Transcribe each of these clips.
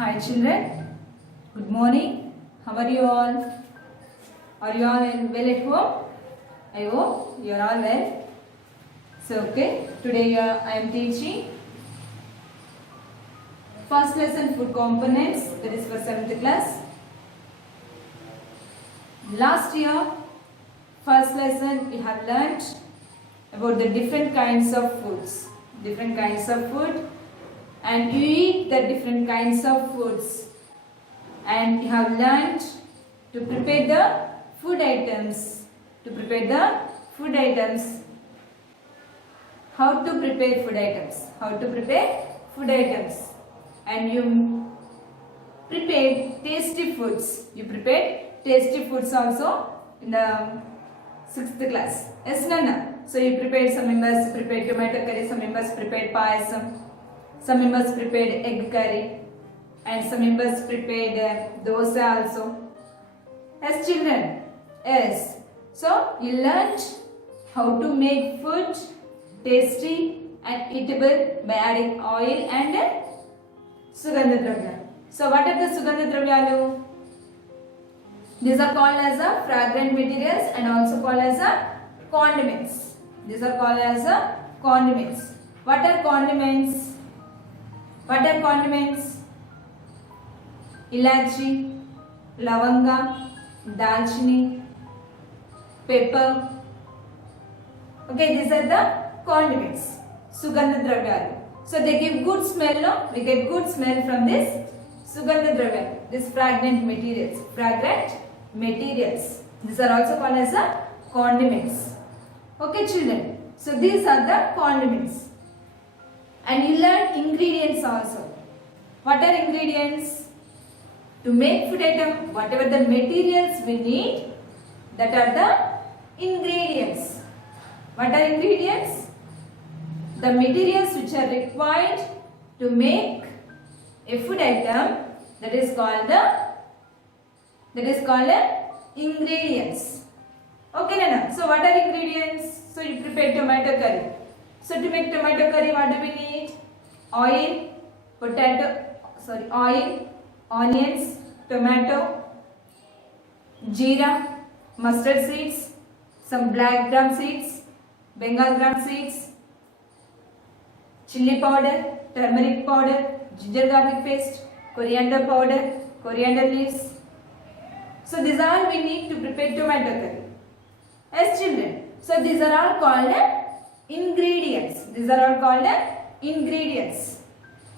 Hi children, good morning. How are you all? Are you all well at home? I hope you are all well. So today I am teaching first lesson food components, that is for 7th class. Last year, first lesson we have learnt about the different kinds of foods, and you eat the different kinds of foods, and you have learnt to prepare the food items, how to prepare food items, and you prepared tasty foods also in the 6th class. Yes, Nana? So you prepared, some members prepared tomato curry, some members prepared payasam, some members prepared egg curry, and some members prepared dosa also. Yes, children? Yes. So you learnt how to make food tasty and eatable by adding oil and sugandha dravya. So what are the sugandha dravyalu? These are called as a fragrant materials and also called as a condiments. What are condiments? Ilachi, lavanga, dalchini, pepper. Okay, these are the condiments, sugandha dravyalu. So they give good smell, no? We get good smell from this sugandha dravyalu, this fragrant materials. These are also called as the condiments. Okay, children. So these are the condiments. And you learn ingredients also. What are ingredients? To make food item, whatever the materials we need, that are the ingredients. What are ingredients? The materials which are required to make a food item, that is called ingredients. Okay, Nana? So what are ingredients? So you prepare tomato curry. So to make tomato curry, what do we need? Oil, onions, tomato, jeera, mustard seeds, some black gram seeds, Bengal gram seeds, chili powder, turmeric powder, ginger garlic paste, coriander powder, coriander leaves. So these are all we need to prepare tomato curry. Yes, children. So these are all called ingredients.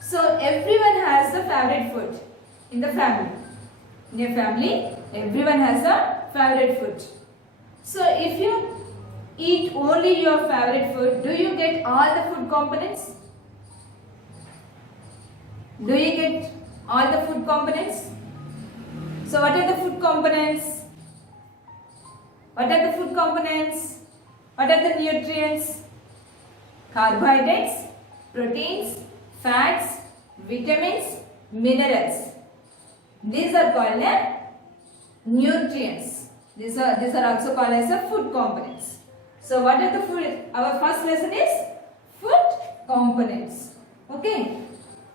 So everyone has a favorite food in the family. In your family, everyone has a favorite food. So if you eat only your favorite food, do you get all the food components? So what are the food components? What are the nutrients? Carbohydrates, proteins, fats, vitamins, minerals. These are called nutrients. These are also called as the food components. So what are the food? Our first lesson is food components. Okay.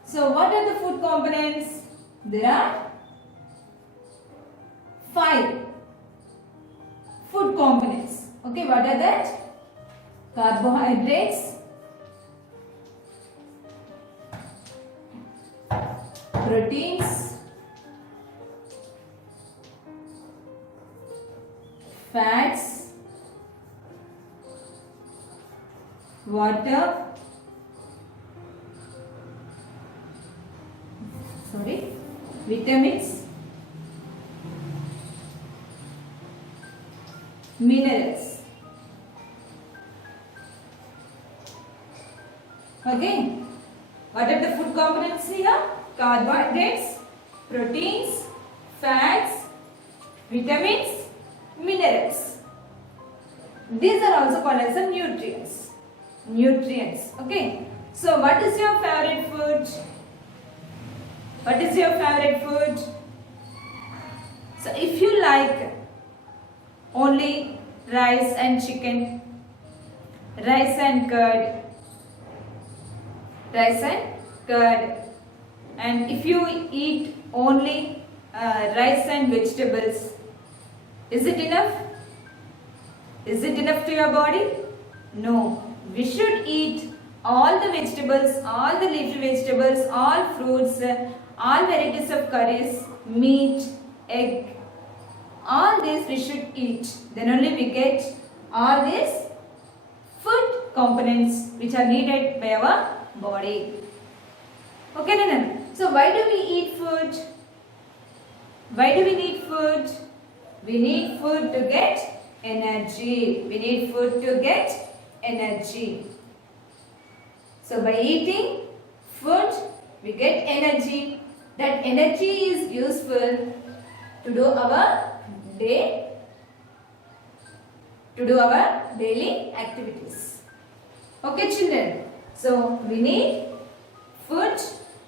So what are the food components? There are 5 food components. Okay, what are that? Carbohydrates, proteins, fats, water, vitamins, minerals. Okay. What are the food components here? Carbohydrates, proteins, fats, vitamins, minerals. These are also called as the nutrients. Okay. So what is your favorite food? So if you like only rice and chicken, rice and curd, And if you eat only rice and vegetables, is it enough? Is it enough to your body? No. We should eat all the vegetables, all the leafy vegetables, all fruits, all varieties of curries, meat, egg. All this we should eat. Then only we get all these food components which are needed by our body. Okay, Nanan? So why do we eat food? Why do we need food? We need food to get energy. We need food to get energy. So by eating food, we get energy. That energy is useful to do our daily activities. Okay, children. So we need food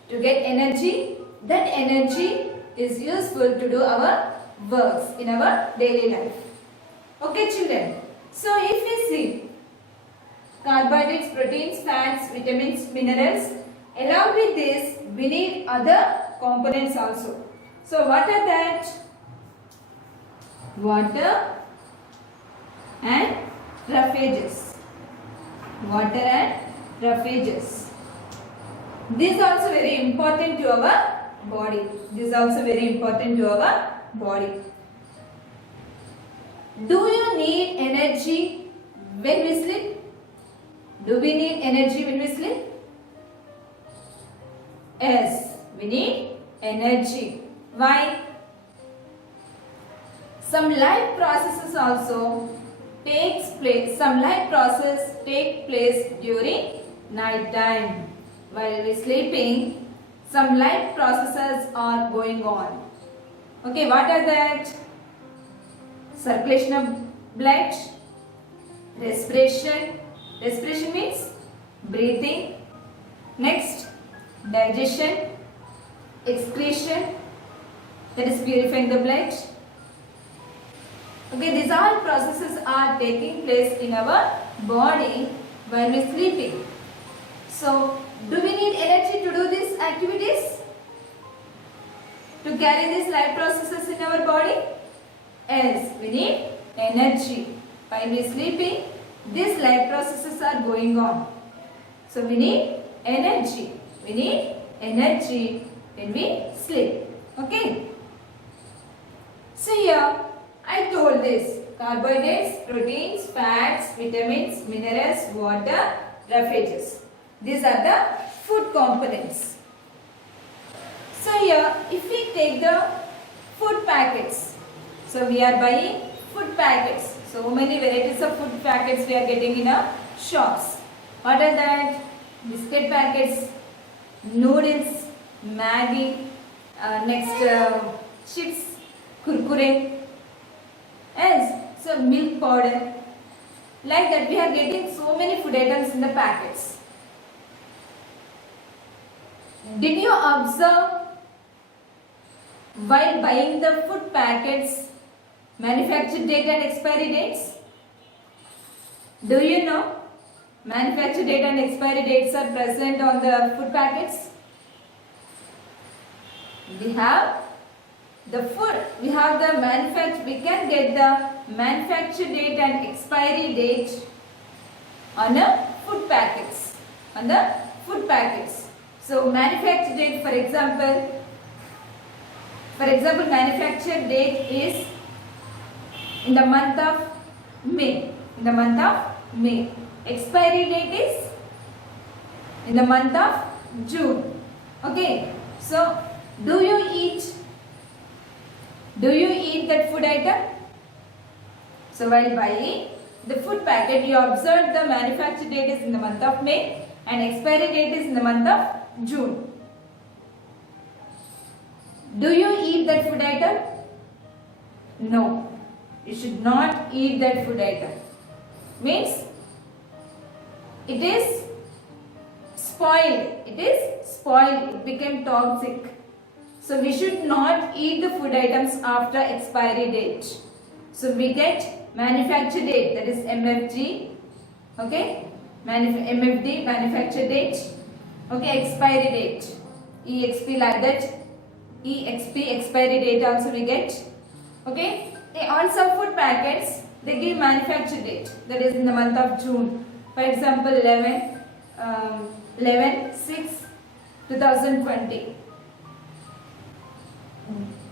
to get energy. That energy is useful to do our works in our daily life. Okay, children. So if we see carbohydrates, proteins, fats, vitamins, minerals, along with this we need other components also. So what are that? Water and roughages. Water and roughages. This is also very important to our body. This is also very important to our body. Do you need energy when we sleep? Do we need energy when we sleep? Yes, we need energy. Why? Some life processes also takes place. Some life process take place during night time. While we sleeping, some life processes are going on. Okay, what are that? Circulation of blood, respiration. Respiration means breathing. Next, digestion, excretion, that is purifying the blood. Okay, these all processes are taking place in our body while we are sleeping. So, do we need energy to do these activities? To carry these life processes in our body? Yes, we need energy. While we are sleeping, these life processes are going on. So, we need energy. We need energy when we sleep. Okay. So, here I told this: carbohydrates, proteins, fats, vitamins, minerals, water, roughages. These are the food components. So here, if we take the food packets, so we are buying food packets. So many varieties of food packets we are getting in our shops. What are that? Biscuit packets, noodles, Maggi, chips, kurkure. Yes, so milk powder. Like that, we are getting so many food items in the packets. Did you observe while buying the food packets manufacture date and expiry dates? Do you know manufacture date and expiry dates are present on the food packets? We have the food, we have the manufacture, we can get the manufacture date and expiry date on the food packets. On the food packets. So manufacture date, for example, manufacture date is in the month of May. In the month of May. Expiry date is in the month of June. Okay. So do you eat that food item? So while buying the food packet, you observe the manufacture date is in the month of May and expiry date is in the month of June. Do you eat that food item? No. You should not eat that food item. Means it is spoiled. It is spoiled. It became toxic. So we should not eat the food items after expiry date. So we get manufacture date, that is MFG. Okay. MFD, manufacture date. Okay, expiry date. EXP like that. EXP expiry date also we get. Okay. On some food packets they give manufacture date, that is in the month of June. For example, 11/6/2020.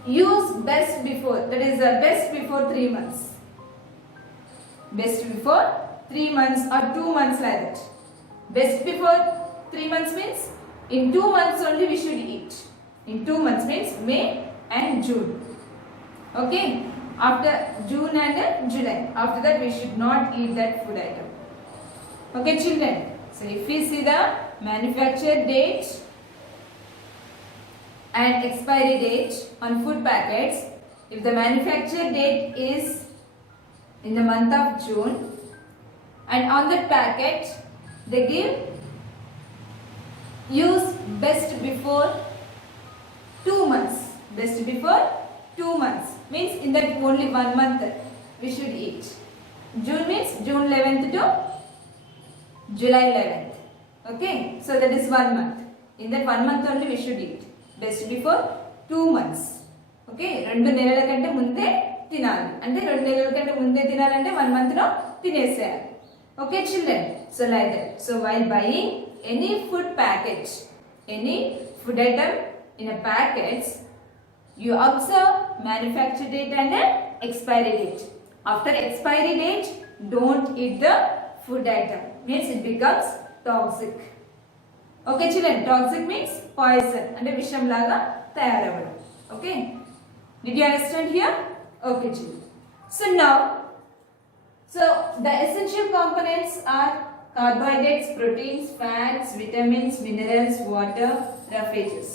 Use best before, that is best before 3 months. Best before 3 months or 2 months like that. Best before 3 months means in 2 months only we should eat. In 2 months means May and June. Okay. After June and July. After that we should not eat that food item. Okay children. So if we see the manufacture date and expiry date on food packets, if the manufacture date is in the month of June and on that packet they give use best before 2 months. Best before 2 months means in that only 1 month we should eat. June means June 11th to July 11th. Okay, so that is 1 month. In that 1 month only we should eat. Best before 2 months. Okay, 2 నెలల కంటే ముందే తినాలి. అంటే 2 నెలల కంటే ముందే తినాలంటే 1 month లో తినేసేయాలి. Okay children, so like that. So while buying any food package, any food item in a packets, you observe manufacture date and expiry date. After expiry date, don't eat the food item. Means it becomes toxic. Okay children, toxic means poison. And visham laga tayaravadu. Okay. Did you understand here? Okay children. So now, the essential components are carbohydrates, proteins, fats, vitamins, minerals, water, roughages.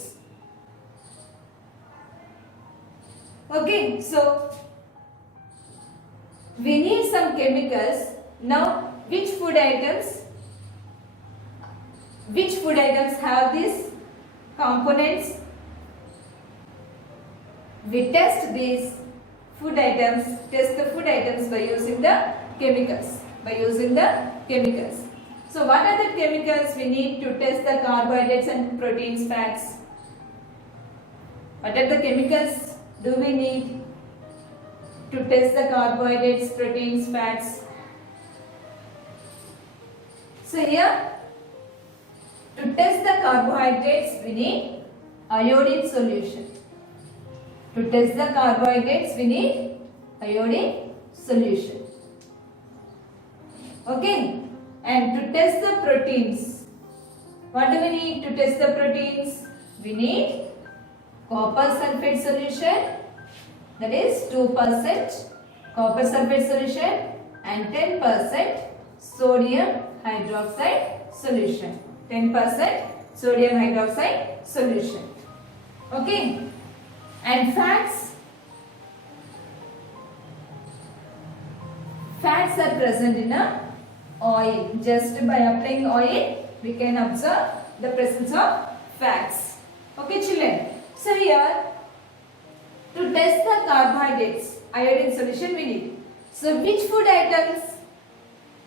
Okay, so we need some chemicals. Now, which food items have these components? We test these food items, by using the chemicals. So what are the chemicals we need to test the carbohydrates and proteins, fats? What are the chemicals do we need to test the carbohydrates, proteins, fats? So here, to test the carbohydrates we need iodine solution. To test the carbohydrates we need iodine solution. Okay, and to test the proteins, what do we need to test the proteins? We need copper sulfate solution, that is 2% copper sulfate solution and 10% sodium hydroxide solution. 10% sodium hydroxide solution. Okay, and fats are present in a oil. Just by applying oil we can observe the presence of fats. Okay children, so here to test the carbohydrates, iodine solution we need. So which food items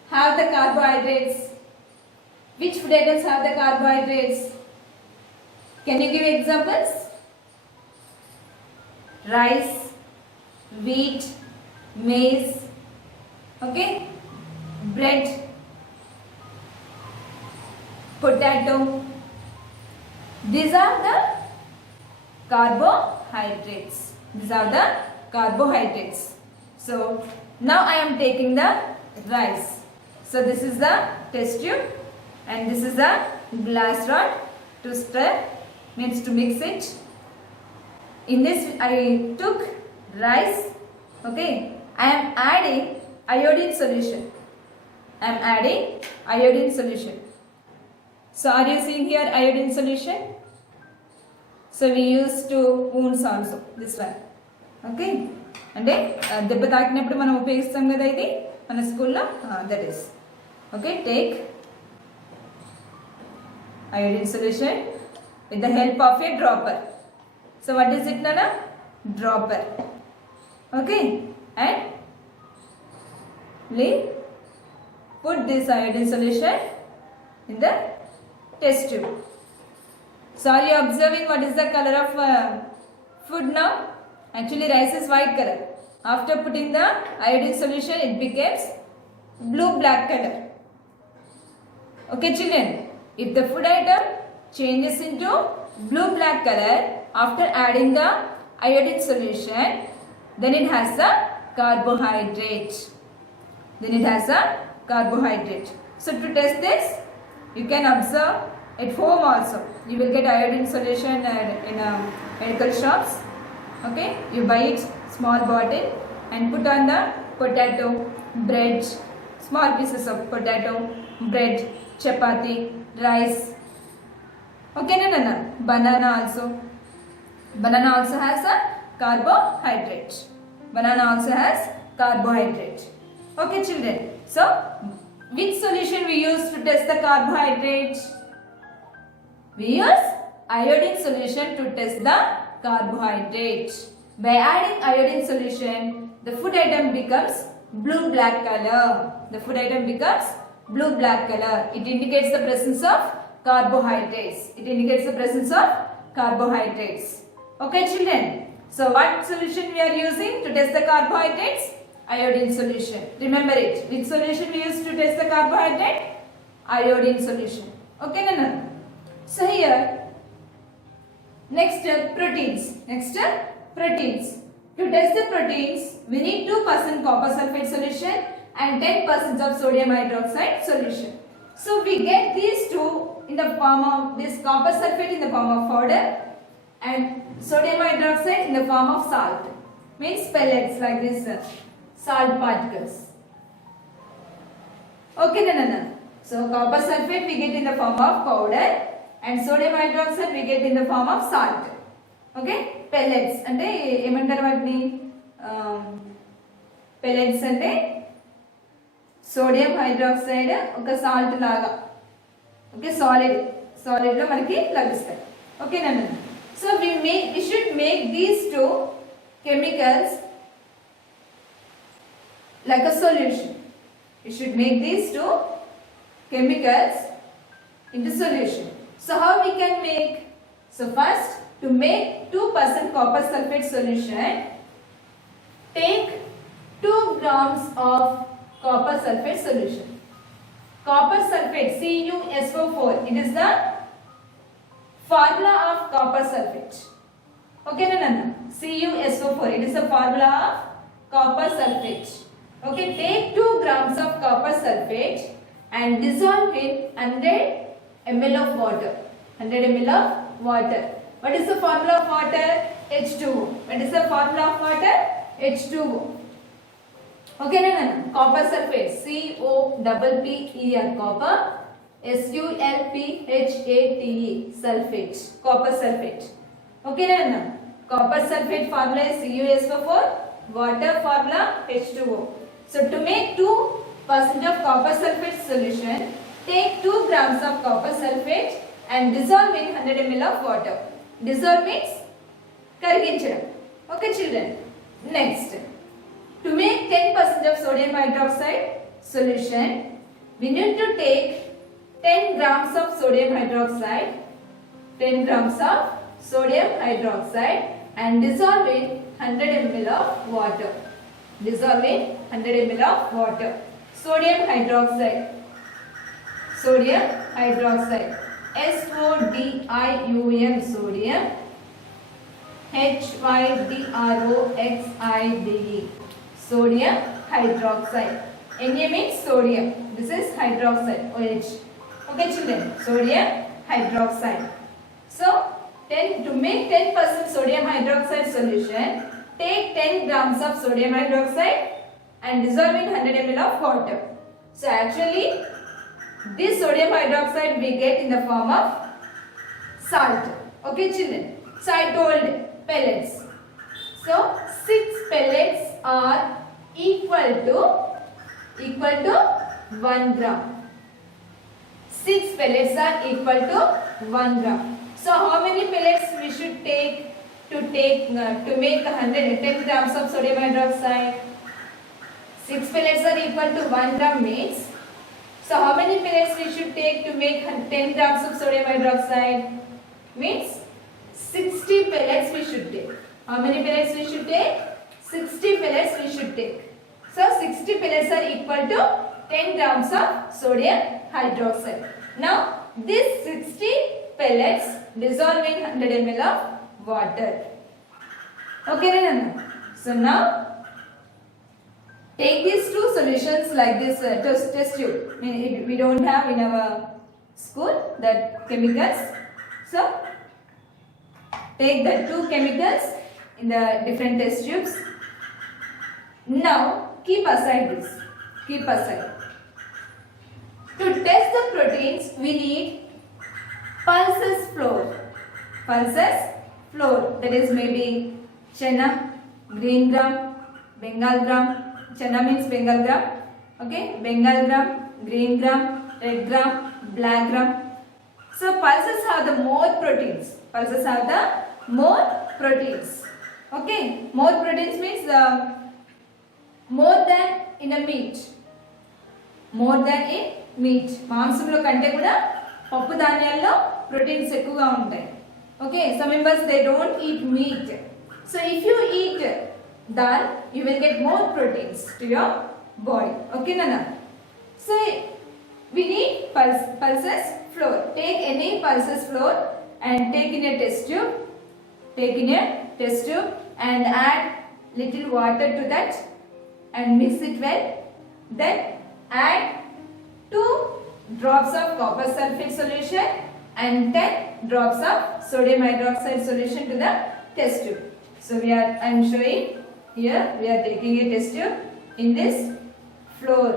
have the carbohydrates? Which food items have the carbohydrates? Can you give examples? Rice, wheat, maize, okay, bread, potato. These are the carbohydrates. So now I am taking the rice. So this is the test tube and this is the glass rod to stir, means to mix it. In this I took rice. Okay, I am adding iodine solution. So are you seeing here iodine solution? So we use to wounds also, this one. Okay, అంటే దెబ్బ తాకినప్పుడు మనం ఉపయోగిస్తాం కదా ఇది మన స్కూల్లో, that is. Okay, take iodine solution with the help of a dropper. So what is it, Nana? Dropper. Okay, and we put this iodine solution in the test tube. So are you observing what is the color of food now? Actually rice is white color. After putting the iodine solution it becomes blue black color. Okay children, if the food item changes into blue black color after adding the iodine solution, then it has a carbohydrate. So to test this, you can observe at home also. You will get iodine solution in medical shops. Okay, you buy it small bottle and put on the potato, bread, small pieces of potato, bread, chapati, rice. Okay, no. Banana also has a carbohydrate. Okay children, so which solution we use to test the carbohydrate? We use iodine solution to test the carbohydrate. By adding iodine solution, the food item becomes blue black color. It indicates the presence of carbohydrates. Okay children, so what solution we are using to test the carbohydrates? Iodine solution. Remember it. Which solution we use to test the carbohydrate? Iodine solution. Okay Nana? So here, next proteins. To test the proteins, we need 2% copper sulfate solution and 10% of sodium hydroxide solution. So we get these two in the form of this copper sulfate in the form of powder and sodium hydroxide in the form of salt. Means pellets like this, salt particles. Okay Nana? So copper sulfate we get in the form of powder and sodium hydroxide we get in the form of salt. Okay, pellets అంటే ఏమంటారు వాటిని? Pellets అంటే sodium hydroxide ఒక salt లాగా. Okay, solid లో మనకి లభిస్తాయి. Okay నన్ను. So we should make these two chemicals like a solution. We should make these two chemicals into solution. So how we can make? So first, to make 2% copper sulfate solution, take 2 grams of copper sulfate solution. Copper sulfate, CuSO4, it is the formula of copper sulfate. Okay Nana? CuSO4, it is the formula of copper sulfate. Okay, take 2 grams of copper sulfate and dissolve in 100 ml of water. 100 ml of water. What is the formula of water? H2O. What is the formula of water? H2O. Okay, Nana? Copper sulfate. COPPER. Copper. SULPHATE. Sulfate. Copper sulfate. Okay, Nana? Copper sulfate formula is CuSO4. Water formula H2O. So to make 2% of copper sulfate solution, take 2 grams of copper sulfate and dissolve in 100 ml of water. Dissolve means kariginchadam. Okay children. Next, to make 10% of sodium hydroxide solution, we need to take 10 grams of sodium hydroxide. 10 grams of sodium hydroxide and dissolve in 100 ml of water. Dissolve in 100 ml of water. Sodium hydroxide. Sodium hydroxide. SODIUM sodium. HYDROXIDE. Sodium hydroxide. Na means sodium. This is hydroxide. OH. Okay children. Sodium hydroxide. So to make 10% sodium hydroxide solution, take 10 grams of sodium hydroxide and dissolve in 100 ml of water. So actually, this sodium hydroxide we get in the form of salt. Okay children. So I told pellets. So 6 pellets are equal to 1 gram. 6 pellets are equal to 1 gram. So how many pellets we should take to make 10 grams of sodium hydroxide? 6 pellets are equal to 1 gram means, so how many pellets we should take to make 10 grams of sodium hydroxide? means 60 pellets we should take. How many pellets we should take? 60 pellets we should take. So 60 pellets are equal to 10 grams of sodium hydroxide. Now this 60 pellets dissolve in 100 ml of water. Okay, Nana? So now take these two solutions like this test tube. We don't have in our school that chemicals. So take the two chemicals in the different test tubes. Now keep aside this. Keep aside. To test the proteins, we need pulses flour. Pulses flour. That is maybe chana, green gram, Bengal gram. Chana means Bengal gram. Okay, Bengal gram, green gram, red gram, black gram. So pulses have the more proteins. Pulses have the more proteins. Okay, more proteins means more than in a meat. More than in meat. మాంసంలో కంటే కూడా పప్పు ధాన్యాల్లో proteins ఎక్కువగా ఉంటాయి. Okay, some members they don't eat meat. So if you eat dal, you will get more proteins to your body. Okay, Nana? So we need pulses flour. Take any pulses flour and take in a test tube. Take in a test tube and add little water to that and mix it well. Then add 2 drops of copper sulfate solution and 10 drops of sodium hydroxide solution to the test tube. So I am showing here, we are taking a test tube. In this flour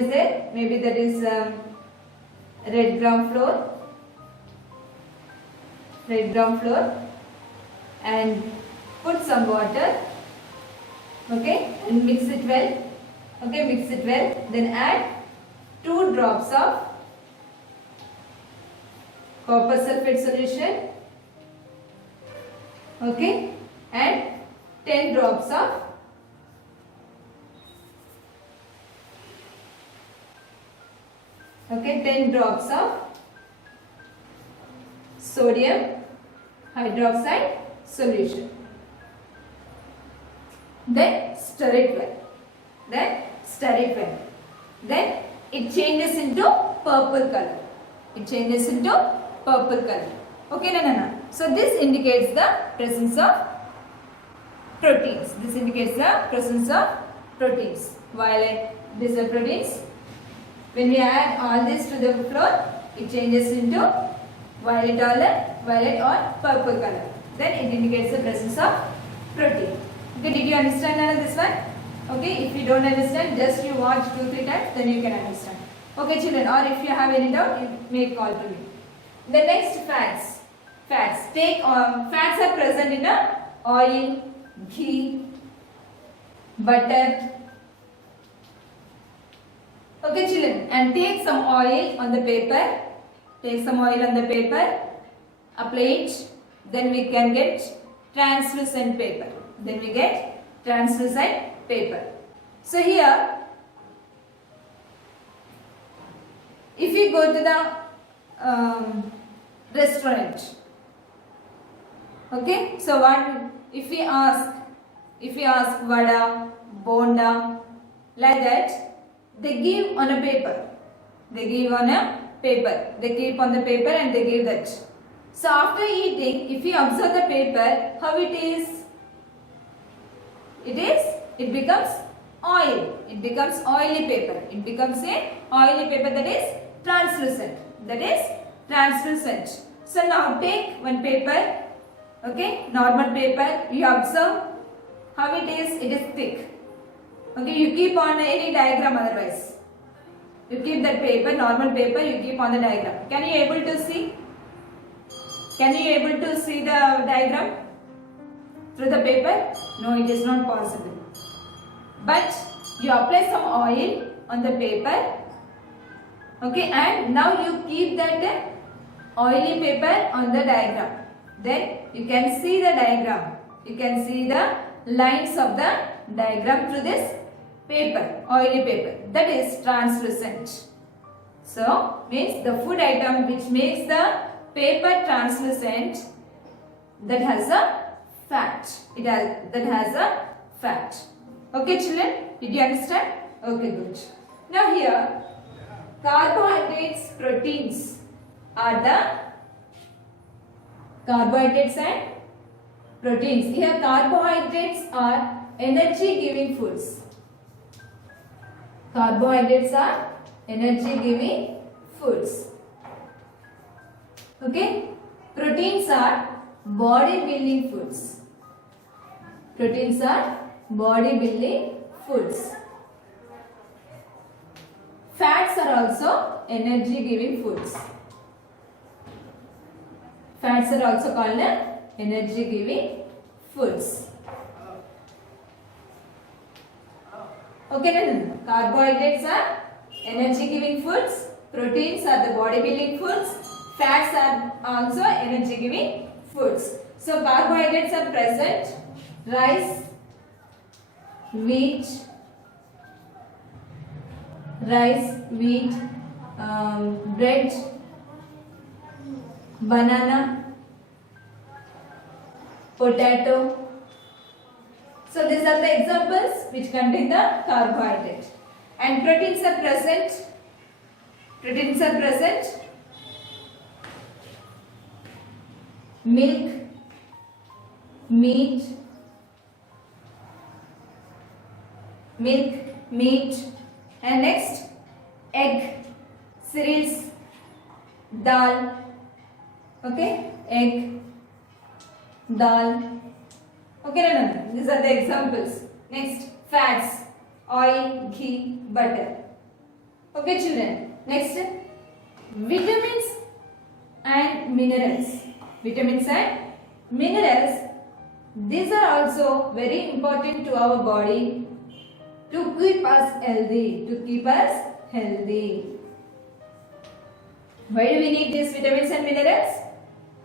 is there, maybe that is red gram flour and put some water. Okay, and mix it well. Okay, mix it well. Then add 2 drops of copper sulfate solution. Okay, and 10 drops of sodium hydroxide solution. Then stir it well. Then it changes into purple color. Okay, Nana? So this indicates the presence of proteins. Violet, these are proteins. When we add all this to the flour, it changes into violet or purple color. Then it indicates the presence of protein. Okay, did you understand, Nana, this one? Okay, if you don't understand, just you watch 2-3 times, then you can understand. Okay, children, or if you have any doubt, you may call to me. The next fats. Fats are present in oil, ghee, butter. Okay, children, and take some oil on the paper. Apply it. Then we can get translucent paper. So here, if you go to the restaurant, okay, so if we ask vada, bonda, like that, they give on a paper. They keep on the paper and they give that. So after eating, if you observe the paper, how it is? It becomes oil. It becomes oily paper. It becomes a oily paper that is translucent. So now take one paper, okay, normal paper. You observe how it is. It is thick. Okay, you keep on any diagram otherwise. You keep that paper, normal paper, you keep on the diagram. Can you able to see? The diagram through the paper? No, it is not possible. But you apply some oil on the paper. Okay, and now you keep that oily paper on the diagram. Then you can see the diagram. You can see the lines of the diagram through this paper, oily paper. That is translucent. So, means the food item which makes the paper translucent that has a fat. That has a fat. Okay, children, did you understand? Okay, good. Now here, carbohydrates, proteins are the carbohydrates and proteins. Here, carbohydrates are energy-giving foods. Carbohydrates are energy-giving foods. Okay, proteins are body-building foods. Proteins are body-building foods. Fats are also energy-giving foods. Fats are also called energy-giving foods. Okay, then carbohydrates are energy-giving foods. Proteins are the body-building foods. Fats are also energy-giving foods. So carbohydrates are present: rice, wheat, bread, banana, potato. So these are the examples which contain the carbohydrate. And proteins are present. Milk, meat, and next egg, cereals, dal. Okay, egg, dal. Okay, no. These are the examples. Next, fats, oil, ghee, butter. Okay, children. Next, vitamins and minerals. Vitamins and minerals. These are also very important to our body to keep us healthy. Why do we need these vitamins and minerals?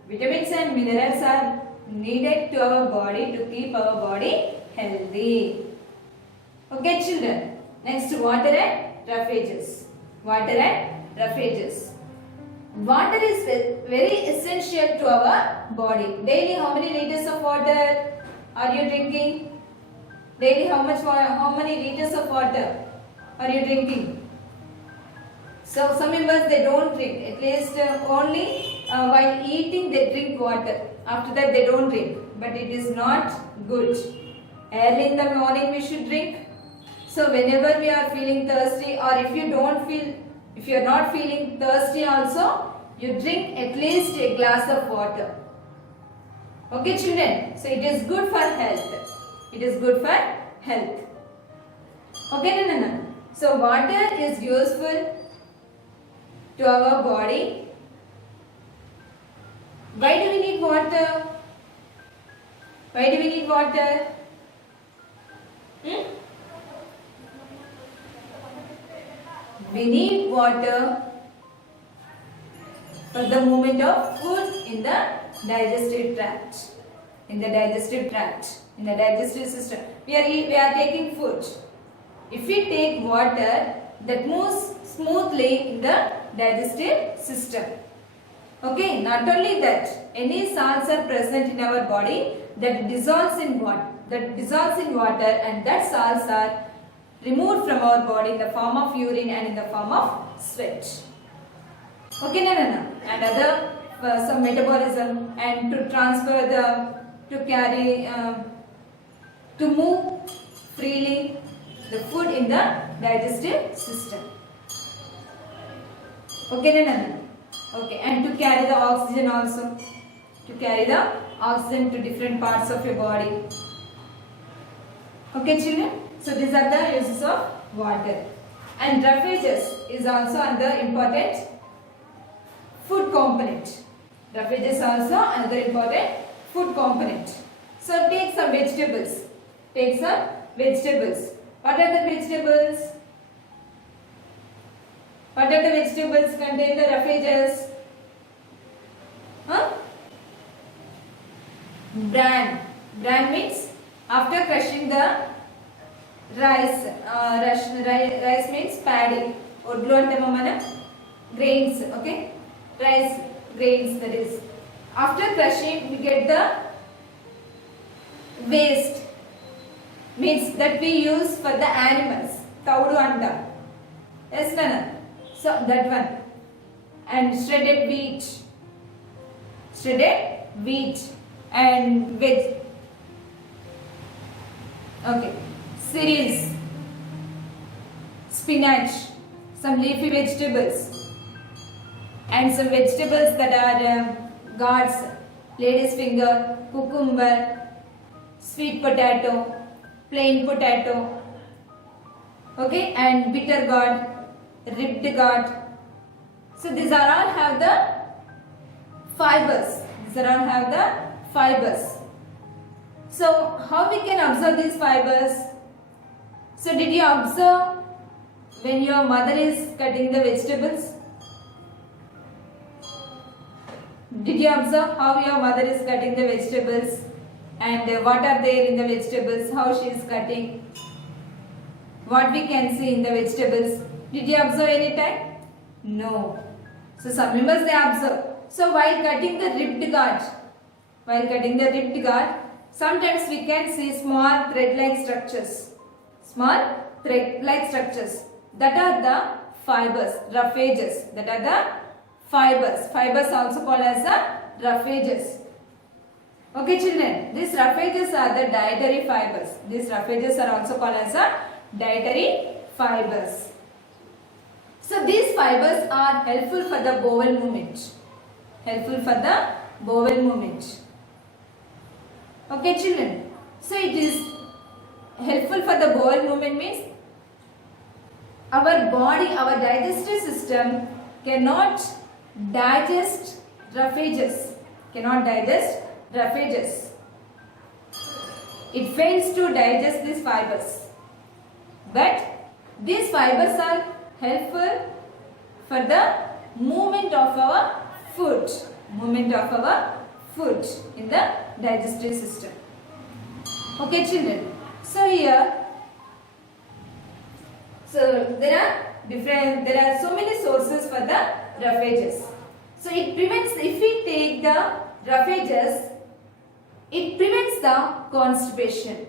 Vitamins and minerals are needed to our body to keep our body healthy. Okay, children. Next, water and roughages. Water is very essential to our body. Daily, how many liters of water are you drinking? Daily, how many liters of water are you drinking? So some members, they don't drink. At least only while eating they drink water. After that they don't drink. But it is not good. Early in the morning we should drink. So whenever we are feeling thirsty, or if you are not feeling thirsty also, you drink at least a glass of water. Okay, children. So it is good for health. Okay, no. So water is useful to our body. Why do we need water? We need water for the movement of food in the digestive tract. In the digestive system. We are taking food. If we take water, that moves smoothly in the digestive system. Okay, not only that, any salts are present in our body that dissolves in water, and that salts are removed from our body in the form of urine and in the form of sweat. Okay, no. And other some metabolism, and to move freely the food in the digestive system. Okay, no. Okay, and to carry the oxygen also. To different parts of your body. Okay, children. So these are the uses of water. And roughages is also another important food component. Roughages also another important food component. So take some vegetables. What are the vegetables? What are the vegetables contain the roughages? Bran means after crushing the rice. Rice means paddy. Odlu ante mana grains. Okay, rice grains, that is. After crushing, we get the waste, means that we use for the animals. Taudu anta. Yes, Nana? So that one. And shredded wheat. Shredded wheat and veg. Okay. Cereals. Spinach. Some leafy vegetables. And some vegetables that are gourds, lady's finger, cucumber, sweet potato, plain potato, okay, and bitter gourd, ribbed gourd. So these are all have the fibers. These are all have the fibers. So how we can observe these fibers? So did you observe when your mother is cutting the vegetables? Did you observe how your mother is cutting the vegetables and what are there in the vegetables, how she is cutting, what we can see in the vegetables? Did you observe any time? No. So some members they observe. So while cutting the ribbed gourd, sometimes we can see small thread-like structures. Small thread-like structures. That are the fibers, roughages. That are the fibers. Fibers also called as the roughages. Okay children, these roughages are the dietary fibers. These roughages are also called as the dietary fibers. So these fibers are helpful for the bowel movement. Helpful for the bowel movement. Okay children, so it is helpful for the bowel movement means our body, our digestive system cannot digest roughages. It fails to digest these fibers. But these fibers are helpful for the movement of our food. In the digestive system. Okay children. So here, there are so many sources for the roughages. So it prevents, if we take the roughages, it prevents the constipation.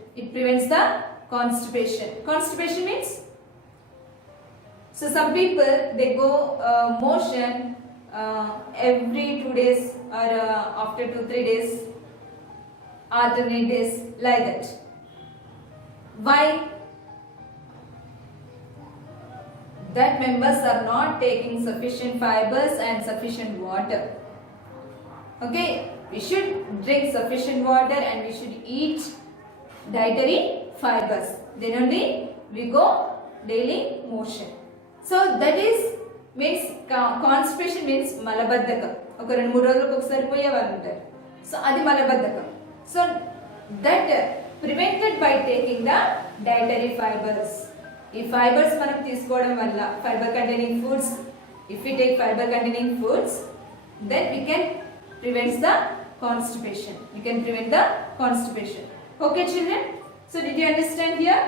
Constipation means, so some people they go motion every 2 days or after 2-3 days, alternate days, like that. Why? That members are not taking sufficient fibers and sufficient water. Okay, we should drink sufficient water and we should eat dietary fibers. Then only we go daily motion. So that is means constipation means malabaddakam. ఒక 2-3 రోజులకు ఒకసారి పోయేవాళ్ళు ఉంటారు. So అది మలబద్ధకం. So that prevented by taking the dietary fibers. ఈ fibres మనం తీసుకోవడం వల్ల fiber containing foods, if we take fiber containing foods, then we can prevent the constipation. Okay children, so did you understand here?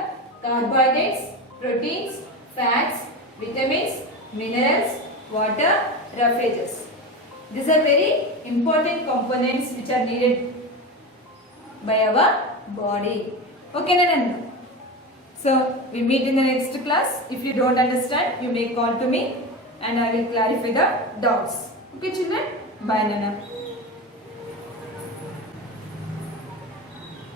Carbohydrates, proteins, fats, vitamins, minerals, water, roughages. These are very important components which are needed by our body. Okay Nananda? So we meet in the next class. If you don't understand, you may call to me and I will clarify the doubts. Okay children? Bye Nana.